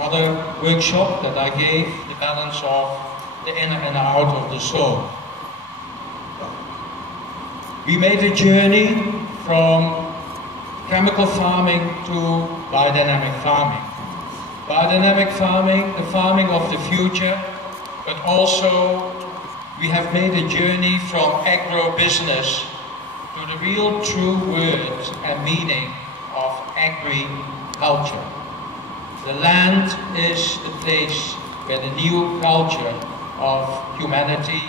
other workshop that I gave, the balance of the inner and out of the soul. We made a journey from chemical farming to biodynamic farming. Biodynamic farming, the farming of the future, but also we have made a journey from agro-business to the real true word and meaning of agriculture. The land is the place where the new culture of humanity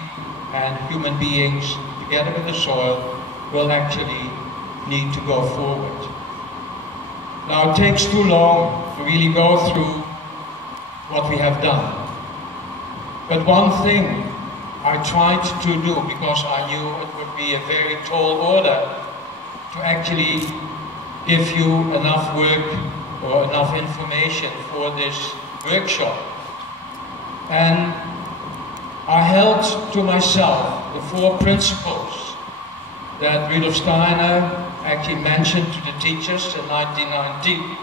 and human beings, together with the soil, will actually need to go forward. Now, it takes too long to really go through what we have done. But one thing I tried to do, because I knew it would be a very tall order, to actually give you enough work or enough information for this workshop. And I held to myself the 4 principles that Rudolf Steiner actually mentioned to the teachers in 1919.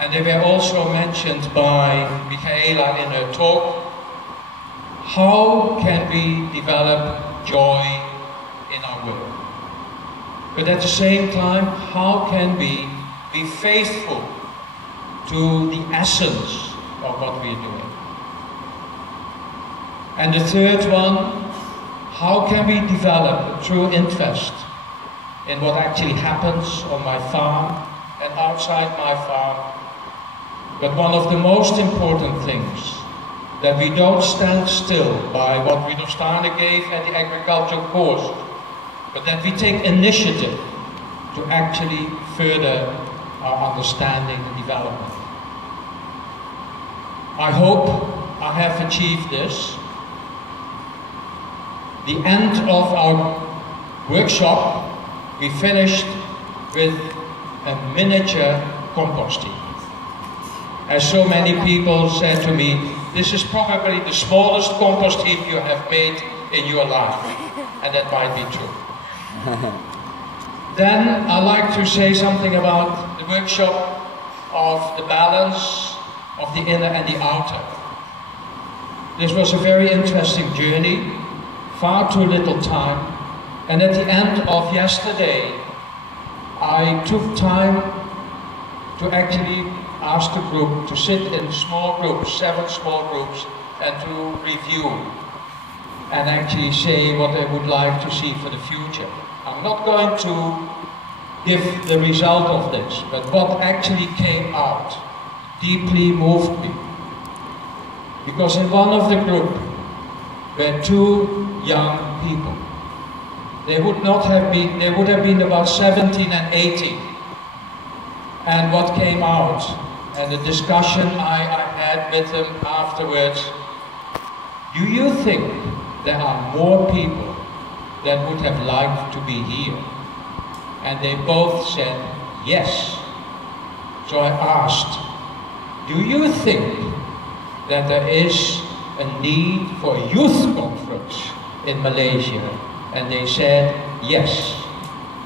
And they were also mentioned by Michaela in her talk. How can we develop joy in our work? But at the same time, how can we be faithful to the essence of what we are doing? And the third one, how can we develop a true interest in what actually happens on my farm and outside my farm? But one of the most important things, that we don't stand still by what Rudolf Steiner gave at the agricultural course, but that we take initiative to actually further our understanding and development. I hope I have achieved this. The end of our workshop, we finished with a miniature compost heap. As so many people said to me, this is probably the smallest compost heap you have made in your life. And that might be true. Then I'd like to say something about the workshop of the balance of the inner and the outer. This was a very interesting journey, far too little time, and at the end of yesterday I took time to actually ask the group to sit in small groups, 7 small groups, and to review and actually say what they would like to see for the future. I'm not going to give the result of this, but what actually came out deeply moved me. Because in one of the group were 2 young people. They would have been about 17 and 18. And what came out, and the discussion I had with them afterwards, do you think there are more people that would have liked to be here? And they both said yes. So I asked, do you think that there is a need for a youth conference in Malaysia? And they said yes.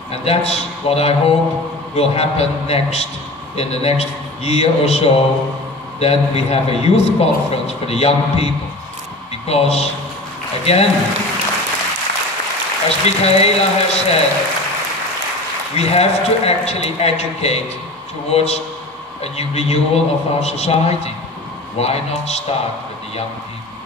And that's what I hope will happen in the next year or so, that we have a youth conference for the young people. Because, again, as Michaela has said, we have to actually educate towards a new renewal of our society. Why not start with the young people?